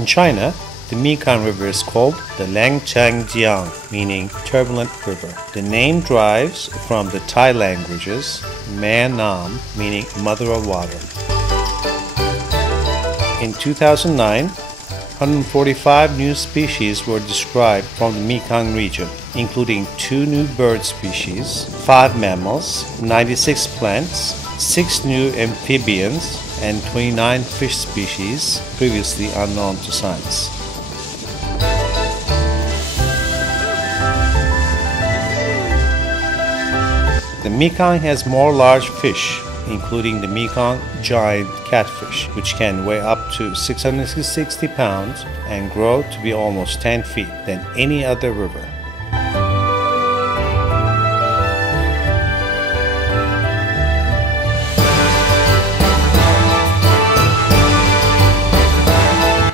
In China, the Mekong River is called the Langchangjiang, meaning turbulent river. The name derives from the Thai languages Man Nam, meaning mother of water. In 2009, 145 new species were described from the Mekong region, including 2 new bird species, 5 mammals, 96 plants, 6 new amphibians, and 29 fish species previously unknown to science. The Mekong has more large fish, including the Mekong giant catfish, which can weigh up to 660 pounds and grow to be almost 10 feet than any other river.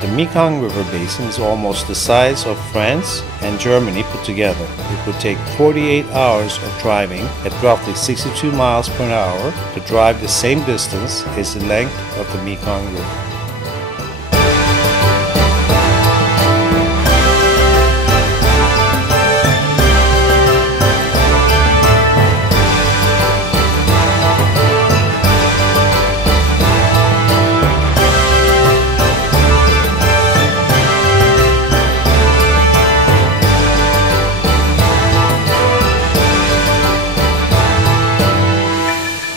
The Mekong River Basin is almost the size of France and Germany put together. It would take 48 hours of driving at roughly 62 miles per hour to drive the same distance as the length of the Mekong River.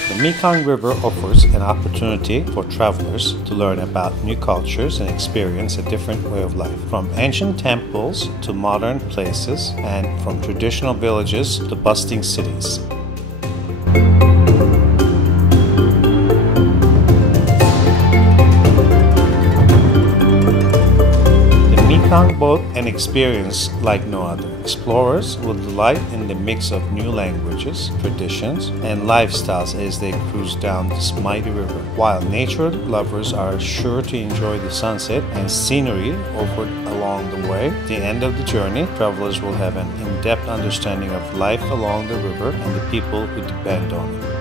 The Mekong River offers an opportunity for travelers to learn about new cultures and experience a different way of life, from ancient temples to modern places and from traditional villages to bustling cities. Mekong both an experience like no other. Explorers will delight in the mix of new languages, traditions, and lifestyles as they cruise down this mighty river, while nature lovers are sure to enjoy the sunset and scenery offered along the way. At the end of the journey, travelers will have an in-depth understanding of life along the river and the people who depend on it.